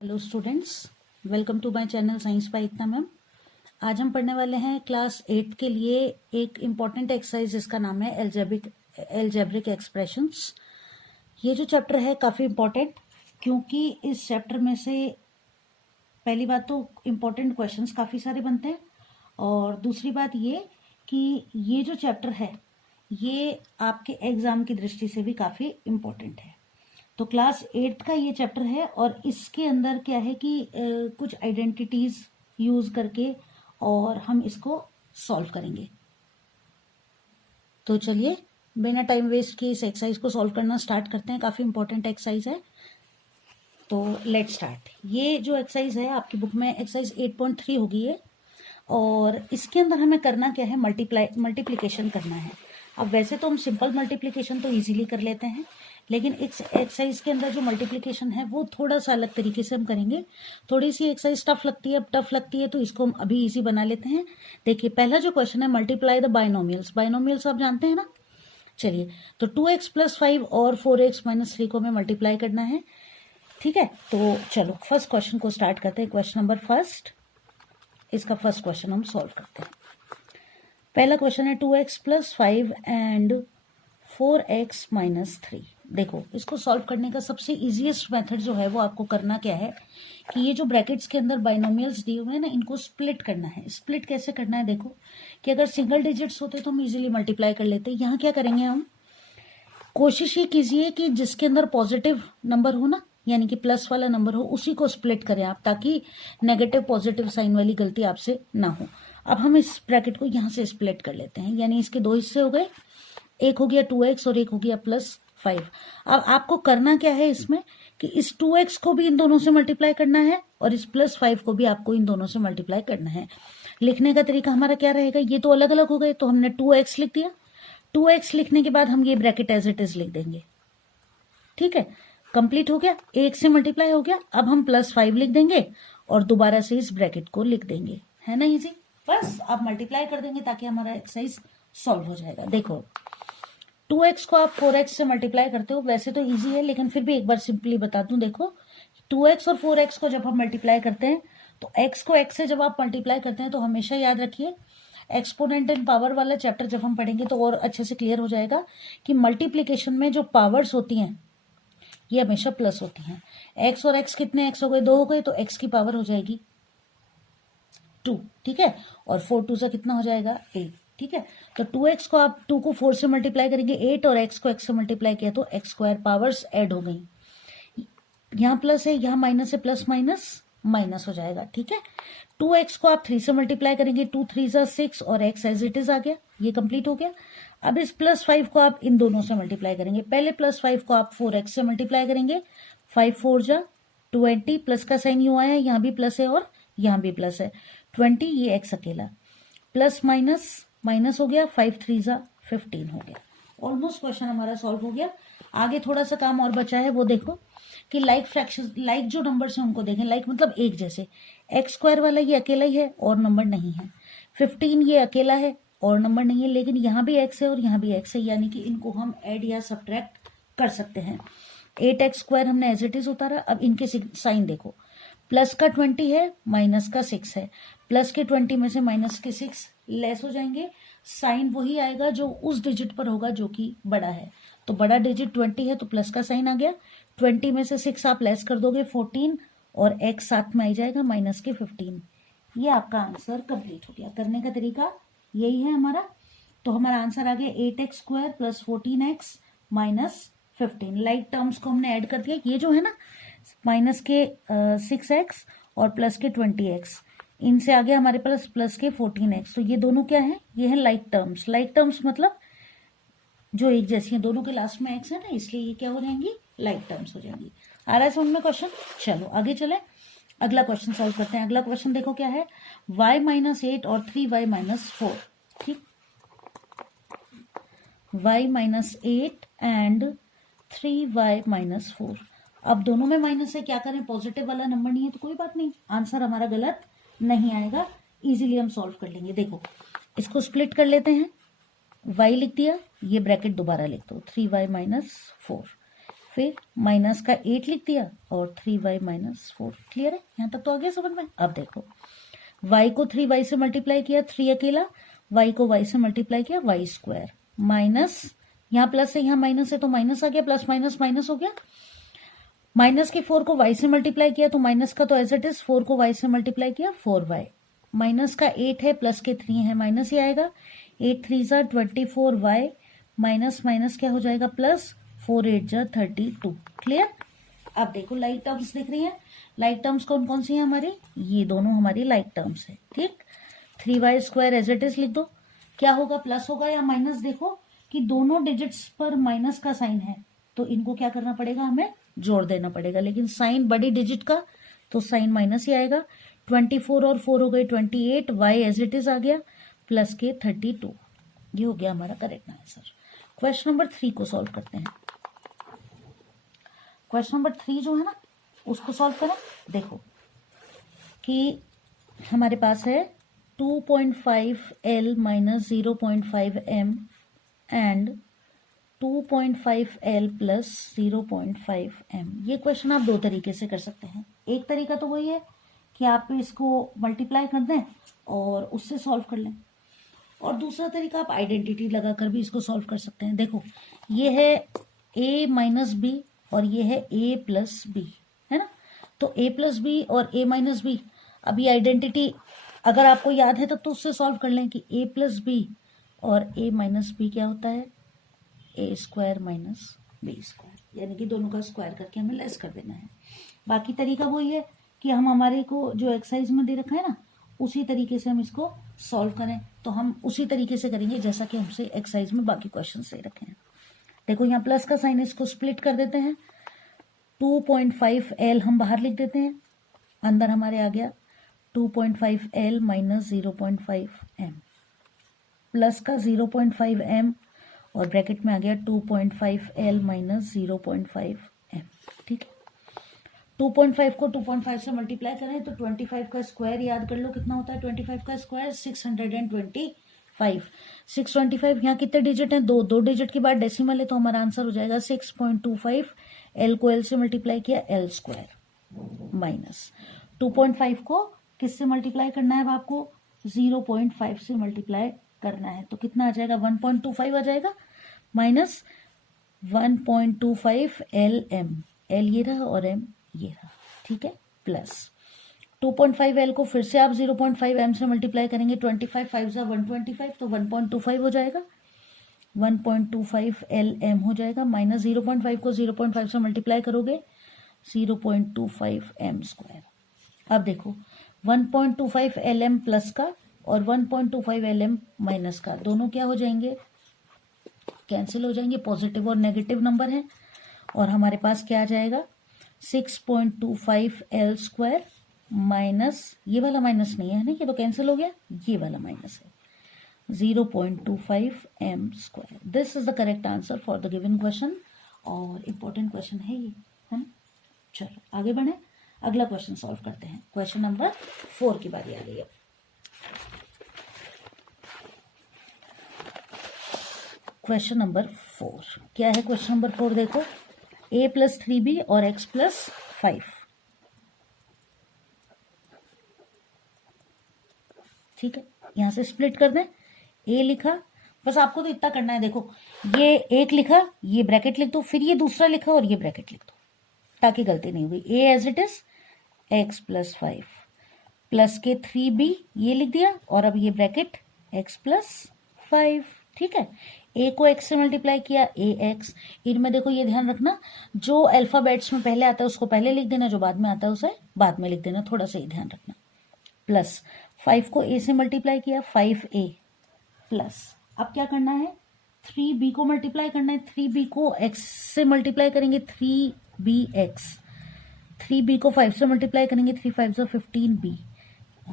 Hello students, welcome to my channel science by इतना ma'am. आज हम पढ़ने वाले हैं क्लास 8 के लिए एक इम्पॉर्टेंट एक्सरसाइज जिसका नाम है एल्जेब्रिक एक्सप्रेशंस। ये जो चैप्टर है काफ़ी इम्पॉर्टेंट, क्योंकि इस चैप्टर में से पहली बात तो इम्पॉर्टेंट क्वेश्चंस काफ़ी सारे बनते हैं, और दूसरी बात ये कि ये जो चैप्टर है ये आपके एग्ज़ाम की दृष्टि से भी काफ़ी इम्पॉर्टेंट है। तो क्लास 8 का ये चैप्टर है और इसके अंदर क्या है कि कुछ आइडेंटिटीज यूज करके और हम इसको सॉल्व करेंगे। तो चलिए बिना टाइम वेस्ट किए इस एक्सरसाइज को सॉल्व करना स्टार्ट करते हैं। काफ़ी इंपॉर्टेंट एक्सरसाइज है, तो लेट स्टार्ट। ये जो एक्सरसाइज है आपकी बुक में एक्सरसाइज 8.3 होगी ये, और इसके अंदर हमें करना क्या है, मल्टीप्लिकेशन करना है। अब वैसे तो हम सिंपल मल्टीप्लिकेशन तो इजीली कर लेते हैं, लेकिन एक्सरसाइज के अंदर जो मल्टीप्लिकेशन है वो थोड़ा सा अलग तरीके से हम करेंगे। थोड़ी सी एक्सरसाइज टफ लगती है तो इसको हम अभी इजी बना लेते हैं। देखिए पहला जो क्वेश्चन है, मल्टीप्लाई द बाइनोमियल्स। बाइनोमियल्स आप जानते हैं ना। चलिए, तो 2x + 5 और 4x - 3 को हमें मल्टीप्लाई करना है। ठीक है, तो चलो फर्स्ट क्वेश्चन को स्टार्ट करते हैं। क्वेश्चन नंबर फर्स्ट, इसका फर्स्ट क्वेश्चन हम सॉल्व करते हैं। पहला क्वेश्चन है 2x + 5 एंड 4x - 3। देखो, इसको सॉल्व करने का सबसे इजीएस्ट मेथड जो है वो आपको करना क्या है कि ये जो ब्रैकेट्स के अंदर बाइनोमियल्स दिए हुए हैं ना, इनको स्प्लिट करना है। स्प्लिट कैसे करना है, देखो कि अगर सिंगल डिजिट्स होते तो हम इजीली मल्टीप्लाई कर लेते। यहाँ क्या करेंगे, हम कोशिश ये कीजिए कि जिसके अंदर पॉजिटिव नंबर हो ना, यानी कि प्लस वाला नंबर हो, उसी को स्प्लिट करें आप, ताकि नेगेटिव पॉजिटिव साइन वाली गलती आपसे ना हो। अब हम इस ब्रैकेट को यहाँ से स्प्लिट कर लेते हैं, यानी इसके दो हिस्से हो गए। एक हो गया 2x और एक हो गया +5। अब आपको करना क्या है इसमें कि इस 2x को भी इन दोनों से मल्टीप्लाई करना है और इस +5 को भी आपको इन दोनों से मल्टीप्लाई करना है। लिखने का तरीका हमारा क्या रहेगा, ये तो अलग अलग हो गए तो हमने 2x लिख दिया। 2x लिखने के बाद हम ये ब्रैकेट एज इट इज लिख देंगे। ठीक है, कंप्लीट हो गया, एक से मल्टीप्लाई हो गया। अब हम +5 लिख देंगे और दोबारा से इस ब्रैकेट को लिख देंगे। है ना इजी। बस आप मल्टीप्लाई कर देंगे ताकि हमारा एक्सरसाइज सॉल्व हो जाएगा। देखो 2x को आप 4x से मल्टीप्लाई करते हो, वैसे तो इजी है लेकिन फिर भी एक बार सिंपली बता दूं। देखो 2x और 4x को जब हम मल्टीप्लाई करते हैं तो x को x से जब आप मल्टीप्लाई करते हैं तो हमेशा याद रखिए, एक्सपोनेंट एंड पावर वाला चैप्टर जब हम पढ़ेंगे तो और अच्छे से क्लियर हो जाएगा कि मल्टीप्लीकेशन में जो पावर्स होती हैं ये हमेशा प्लस होती हैं। x और x कितने x हो गए, 2 हो गए, तो x की पावर हो जाएगी 2। ठीक है, और 4 2 से कितना हो जाएगा 8। ठीक है, तो 2x को आप 2 को 4 से मल्टीप्लाई करेंगे 8, और x को x से मल्टीप्लाई किया तो x² पावर्स ऐड हो गई। यहाँ प्लस है, यहाँ माइनस है, प्लस माइनस माइनस हो जाएगा। ठीक है, 2x को आप 3 से मल्टीप्लाई करेंगे, 2 3 6 और x एज इट इज आ गया, ये कंप्लीट हो गया। अब इस +5 को आप इन दोनों से मल्टीप्लाई करेंगे। पहले +5 को आप 4x से मल्टीप्लाई करेंगे, 5 4 जा 20, प्लस का साइन यू आया, यहाँ भी प्लस है और यहाँ भी प्लस है, 20, ये x अकेला, प्लस माइनस माइनस हो गया, 5 3 जा 15 हो गया। ऑलमोस्ट क्वेश्चन हमारा सॉल्व हो गया। आगे थोड़ा सा काम और बचा है, वो देखो कि लाइक फ्रैक्शन, लाइक जो नंबर्स हैं उनको देखें। लाइक मतलब एक जैसे, x² वाला ये अकेला ही है और नंबर नहीं है, 15 ये अकेला है और नंबर नहीं है, लेकिन यहाँ भी x है और यहाँ भी x है, यानी कि इनको हम ऐड या सब्ट्रैक्ट कर सकते हैं। 8x² हमने एज इट इज उतारा। अब इनके साइन देखो, प्लस का 20 है, माइनस का 6 है, प्लस के 20 में से माइनस के 6 लेस हो जाएंगे, साइन वही आएगा जो उस डिजिट पर होगा जो कि बड़ा है। तो बड़ा डिजिट 20 है तो प्लस का साइन आ गया, 20 में से 6 आप लेस कर दोगे 14, और x साथ में आ जाएगा माइनस के 15। ये आपका आंसर कंप्लीट हो गया। करने का तरीका यही है हमारा। तो हमारा आंसर आ गया 8x² + 14x - 15। लाइक टर्म्स को हमने ऐड कर दिया। ये जो है ना, माइनस के 6x और प्लस के 20x, इनसे आगे हमारे पास प्लस के 14x, तो ये दोनों क्या है, ये है लाइक टर्म्स। लाइक टर्म्स मतलब जो एक जैसी है, दोनों के लास्ट में x है ना, इसलिए ये क्या हो जाएंगी, लाइक टर्म्स हो जाएंगी। आ रहा है समझ में क्वेश्चन। चलो आगे चले, अगला क्वेश्चन सॉल्व करते हैं। अगला क्वेश्चन देखो क्या है, y - 8 और 3y - 4। ठीक, y - 8 एंड 3y - 4। अब दोनों में माइनस है, क्या करें, पॉजिटिव वाला नंबर नहीं है तो कोई बात नहीं, आंसर हमारा गलत नहीं आएगा, इजीली हम सॉल्व कर लेंगे। देखो इसको स्प्लिट कर लेते हैं, y लिख दिया, ये ब्रैकेट दोबारा लिख दो, 3y - 4, फिर माइनस का 8 लिख दिया और 3y माइनस 4। क्लियर है, यहाँ तक तो आ गया समझ में। अब देखो y को 3y से मल्टीप्लाई किया, 3 अकेला, y को y से मल्टीप्लाई किया, y स्क्वायर माइनस, यहाँ प्लस है यहाँ माइनस है तो माइनस आ गया, प्लस माइनस माइनस हो गया। माइनस के 4 को y से मल्टीप्लाई किया तो माइनस का तो एज इट इज, 4 को y से मल्टीप्लाई किया 4y। माइनस का 8 है, प्लस के 3 है, माइनस ही आएगा। 8 3 जा 24y माइनस माइनस क्या हो जाएगा प्लस, 4 8 जा 32। क्लियर। अब देखो लाइक टर्म्स दिख रही हैं। लाइक टर्म्स कौन कौन सी हैं हमारी, ये दोनों हमारी लाइक टर्म्स है। ठीक, 3y square as it is लिख दो। क्या होगा, प्लस होगा या माइनस। देखो कि दोनों डिजिट्स पर माइनस का साइन है तो इनको क्या करना पड़ेगा, हमें जोड़ देना पड़ेगा। लेकिन साइन बड़ी डिजिट का तो साइन माइनस ही आएगा। 24 और 4 हो गए 28, y एज इट इज आ गया प्लस के 32। ये हो गया हमारा करेक्ट आंसर। क्वेश्चन नंबर 3 को सॉल्व करते हैं। क्वेश्चन नंबर 3 जो है ना उसको सॉल्व करें। देखो कि हमारे पास है 2.5L minus 0.5M and 2.5L plus 0.5M। ये क्वेश्चन आप दो तरीके से कर सकते हैं। एक तरीका तो वही है कि आप इसको मल्टीप्लाई कर दें और उससे सॉल्व कर लें, और दूसरा तरीका आप आइडेंटिटी लगाकर भी इसको सॉल्व कर सकते हैं। देखो ये है a माइनस बी और ये है a प्लस बी, है ना। तो a प्लस बी और a माइनस बी, अभी आइडेंटिटी अगर आपको याद है तब तो उससे सॉल्व कर लें कि a प्लस बी और a माइनस बी क्या होता है, a square minus b square, यानी कि दोनों का स्क्वायर करके हमें लेस कर देना है। बाकी तरीका वही है कि हम हमारे को जो एक्सरसाइज में दे रखा है ना उसी तरीके से हम इसको सॉल्व करें, तो हम उसी तरीके से करेंगे जैसा कि हमसे एक्सरसाइज में बाकी क्वेश्चन दे रखे हैं। देखो यहाँ प्लस का साइन, इसको स्प्लिट कर देते हैं। 2.5L हम बाहर लिख देते हैं, अंदर हमारे आ गया 2.5L माइनस 0.5M प्लस का 0.5M और ब्रैकेट में आ गया 2.5L माइनस 0.5M। ठीक है, 2.5 को 2.5 से मल्टीप्लाई करें तो 25 का स्क्वायर याद कर लो कितना होता है। 25 का स्क्वायर 625। 625 यहाँ कितने डिजिट हैं, दो डिजिट के बाद डेसिमल है तो हमारा आंसर हो जाएगा 6.25। एल को एल से मल्टीप्लाई किया, एल स्क्वायर माइनस 2.5 को किससे मल्टीप्लाई करना है, अब आपको 0.5 से मल्टीप्लाई करना है तो कितना आ जाएगा 1.25 आ जाएगा, माइनस 1.25 एल एम, एल ये रहा और एम ये रहा। ठीक है, प्लस 2.5L को फिर से आप 0.5M से मल्टीप्लाई करेंगे, 25 5 जा 125 तो 1.25 हो जाएगा, 1.25 LM हो जाएगा, माइनस 0.5 को 0.5 से मल्टीप्लाई करोगे 0.25 M स्क्वायर। अब देखो 1.25 LM प्लस का और 1.25 LM माइनस का दोनों क्या हो जाएंगे, कैंसिल हो जाएंगे, पॉजिटिव और नेगेटिव नंबर है, और हमारे पास क्या आ जाएगा 6.25 L स्क्वायर माइनस, ये वाला माइनस नहीं है ना, ये तो कैंसिल हो गया, ये वाला माइनस है 0.25 M square. This is the correct answer for the given question, और इम्पोर्टेंट क्वेश्चन है ये, है ना। चलो आगे बढ़े, अगला क्वेश्चन सॉल्व करते हैं। क्वेश्चन नंबर 4 की बारी आ गई है। क्वेश्चन नंबर 4 क्या है, क्वेश्चन नंबर 4 देखो, a प्लस 3b और x प्लस 5। ठीक है, यहां से स्प्लिट कर दें, a लिखा, बस आपको तो इतना करना है। देखो ये एक लिखा, ये ब्रैकेट लिख दो, फिर ये दूसरा लिखा और ये ब्रैकेट लिख दो ताकि गलती नहीं हुई। a as it is x plus 5 plus के 3b ये लिख दिया, और अब ये ब्रैकेट x प्लस 5। ठीक है, a को x से मल्टीप्लाई किया, ax। इनमें देखो ये ध्यान रखना, जो अल्फाबेट्स में पहले आता है उसको पहले लिख देना, जो बाद में आता है उसे बाद में लिख देना, थोड़ा सा ही ध्यान रखना। प्लस 5 को a से मल्टीप्लाई किया, 5a प्लस, अब क्या करना है 3b को मल्टीप्लाई करना है, 3b को x से मल्टीप्लाई करेंगे 3bx, 3b को 5 से मल्टीप्लाई करेंगे 3 5 जो 15b।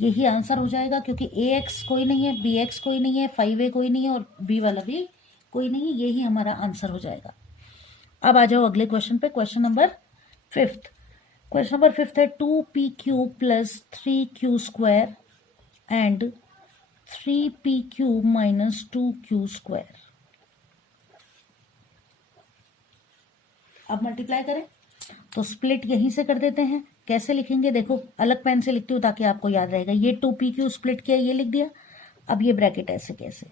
यही आंसर हो जाएगा क्योंकि ax कोई नहीं है, bx कोई नहीं है, 5a कोई नहीं है और b वाला भी कोई नहीं है, यही हमारा आंसर हो जाएगा। अब आ जाओ अगले क्वेश्चन पे, क्वेश्चन नंबर 5। क्वेश्चन नंबर 5 है 2p cube plus 3q square and 3p cube minus 2q square. अब मल्टीप्लाई करें तो स्प्लिट यहीं से कर देते हैं। कैसे लिखेंगे देखो, अलग पेन से लिखती हूँ ताकि आपको याद रहेगा। ये 2pq स्प्लिट किया, ये लिख दिया। अब ये ब्रैकेट ऐसे कैसे,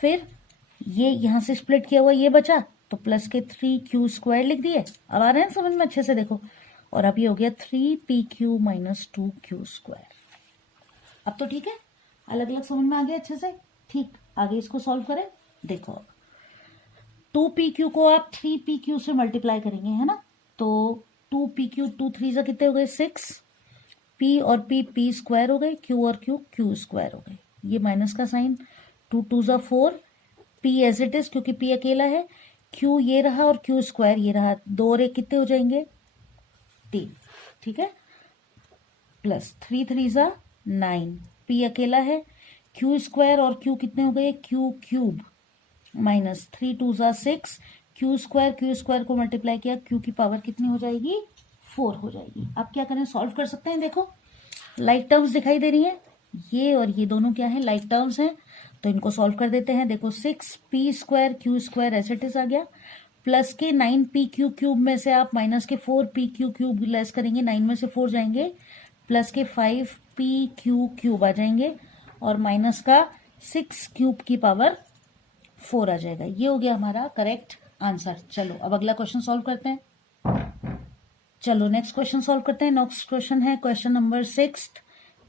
फिर ये यहां से स्प्लिट किया हुआ ये बचा तो प्लस के 3q² लिख दिए। अब आ रहे हैं समझ में अच्छे से देखो। और अब ये हो गया 3pq माइनस 2q²। अब तो ठीक है, अलग अलग समझ में आ गया अच्छे से। ठीक, आगे इसको सॉल्व करें। देखो 2pq को आप 3pq से मल्टीप्लाई करेंगे, है ना। तो 2pq 2 3 कितने हो गए 6, p और p स्क्वायर हो गए, q और q स्क्वायर हो गए। ये माइनस का sign, 2 2 4, p as it is क्योंकि p अकेला है, q ये रहा और q स्क्वायर ये रहा, 2 और 1 कितने हो जाएंगे 3, ठीक है। प्लस 3 3 9, p अकेला है, q स्क्वायर और q कितने हो गए q cube, minus 3 2 6, q square को मल्टीप्लाई किया, q की पावर कितनी हो जाएगी 4 हो जाएगी। अब क्या करें, सॉल्व कर सकते हैं। देखो लाइक टर्म्स दिखाई दे रही हैं, ये और ये दोनों क्या है लाइक टर्म्स हैं, तो इनको सॉल्व कर देते हैं। देखो 6p² q² ऐसे इट इज आ गया, प्लस के 9pq क्यूब में से आप माइनस के 4pq क्यूब लेस करेंगे, 9 में से 4 जाएंगे, प्लस के 5pq क्यूब आ जाएंगे और माइनस का 6 क्यूब की पावर 4 आ जाएगा। ये हो गया हमारा करेक्ट आंसर। चलो अब अगला क्वेश्चन सॉल्व करते हैं। चलो नेक्स्ट क्वेश्चन सॉल्व करते हैं। नेक्स्ट क्वेश्चन है question number 6,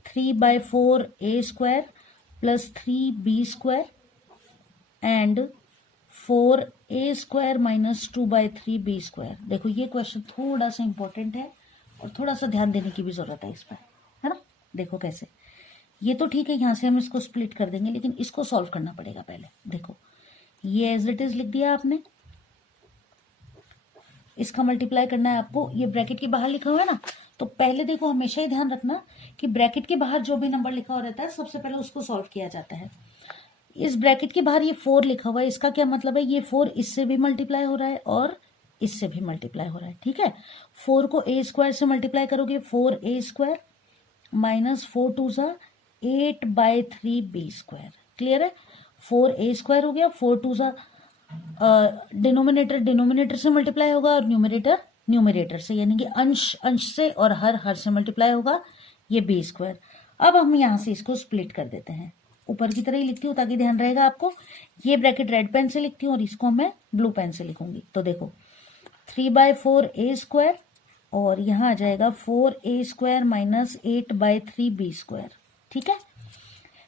3/4a² plus 3b² and 4a² minus 2/3b²। देखो ये क्वेश्चन थोड़ा सा इंपॉर्टेंट है और थोड़ा सा ध्यान देने की भी जरूरत है इस पर, है ना। देखो कैसे, ये तो ठीक है, यहां से हम इसको स्प्लिट कर देंगे, लेकिन इसको सॉल्व करना पड़ेगा पहले। देखो ये एज इट इज लिख दिया आपने, इसका मल्टीप्लाई करना है आपको। ये ब्रैकेट के बाहर लिखा हुआ है ना, तो पहले देखो हमेशा ही ध्यान रखना कि ब्रैकेट के बाहर जो भी नंबर लिखा हुआ रहता है सबसे पहले उसको सॉल्व किया जाता है। इस ब्रैकेट के बाहर ये 4 लिखा हुआ है, इसका क्या मतलब है, ये 4 इससे भी मल्टीप्लाई हो रहा है और इससे भी मल्टीप्लाई हो रहा है, ठीक है। 4 को a² से मल्टीप्लाई करोगे 4a² माइनस 4 2 8/3b²। क्लियर है, 4a² हो गया, 4 2 डिनोमिनेटर से मल्टीप्लाई होगा और न्यूमरेटर से, यानी कि अंश से और हर से मल्टीप्लाई होगा, ये b²। अब हम यहां से इसको स्प्लिट कर देते हैं, ऊपर की तरह ही लिखती हूँ ताकि ध्यान रहेगा आपको। ये ब्रैकेट रेड पेन से लिखती हूँ और इसको मैं ब्लू पेन से लिखूंगी। तो देखो 3/4a² और यहाँ आ जाएगा 4a² माइनस 8/3b², ठीक है।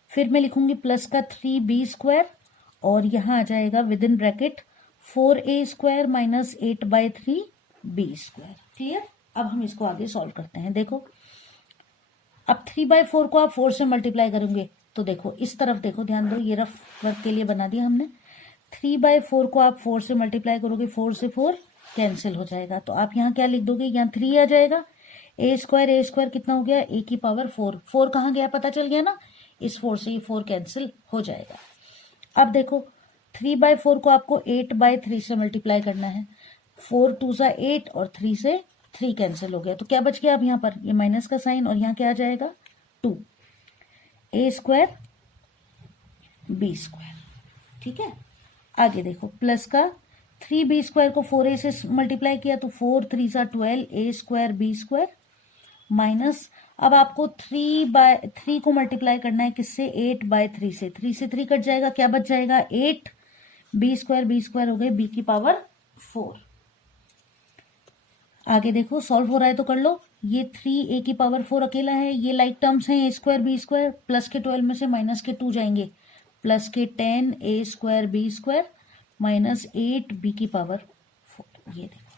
फिर मैं लिखूंगी प्लस का 3b² और यहाँ आ जाएगा with in bracket 4a² minus 8/3b²। Clear, अब हम इसको आगे सॉल्व करते हैं। देखो अब 3/4 को आप 4 से मल्टीप्लाई करेंगे तो देखो इस तरफ देखो, ध्यान दो, ये रफ वर्क के लिए बना दिया हमने। 3/4 को आप 4 से मल्टीप्लाई करोगे, 4 से 4 कैंसिल हो जाएगा, तो आप यहाँ क्या लिख दोगे, यहाँ 3 आ जाएगा। a² कितना हो गया, a की पावर 4, 4 कहाँ गया पता चल गया ना, इस 4 से ये 4 कैंसिल हो जाएगा। अब देखो 3/4 को आपको 8/3 से मल्टीप्लाई करना है, 4 2 8 और 3 से 3 कैंसिल हो गया, तो क्या बच गया अब यहाँ पर, ये माइनस का साइन और यहाँ क्या आ जाएगा 2, a² b², ठीक है। आगे देखो प्लस का 3b² को 4a से मल्टीप्लाई किया तो 4 3 12 a² b² माइनस, अब आपको 3/3 को मल्टीप्लाई करना है किससे, 8/3 से, 3 से 3 कट जाएगा, क्या बच जाएगा 8, b² हो गए b की पावर 4। आगे देखो सॉल्व हो रहा है तो कर लो, ये 3a की पावर 4 अकेला है, ये लाइक टर्म्स हैं a² b², प्लस के 12 में से माइनस के 2 जाएंगे, प्लस के 10 a² b² माइनस 8 b की पावर 4। ये देखो,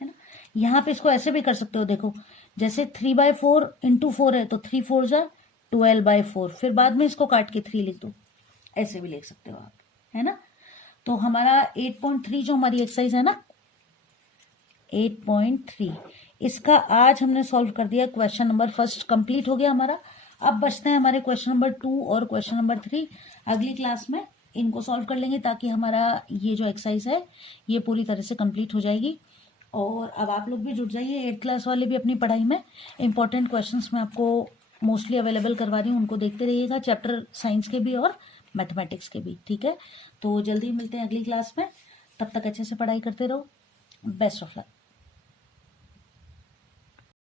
है ना। यहाँ पे इसको ऐसे भी कर सकते हो, देखो जैसे 3/4 इंटू 4 है तो 3 4 12/4, फिर बाद में इसको काट के 3 लिख दो, ऐसे भी लिख सकते हो आप, है ना। तो हमारा 8.3 जो हमारी एक्सरसाइज है ना 8.3, इसका आज हमने सॉल्व कर दिया। क्वेश्चन नंबर फर्स्ट कंप्लीट हो गया हमारा। अब बचते हैं हमारे क्वेश्चन नंबर 2 और क्वेश्चन नंबर 3। अगली क्लास में इनको सॉल्व कर लेंगे ताकि हमारा ये जो एक्सरसाइज है ये पूरी तरह से कंप्लीट हो जाएगी। और अब आप लोग भी जुट जाइए, 8th क्लास वाले भी अपनी पढ़ाई में इंपॉर्टेंट क्वेश्चंस मैं आपको मोस्टली अवेलेबल करवा रही हूँ, उनको देखते रहिएगा, चैप्टर साइंस के भी और मैथमेटिक्स के भी, ठीक है। तो जल्दी मिलते हैं अगली क्लास में, तब तक अच्छे से पढ़ाई करते रहो। Best of luck.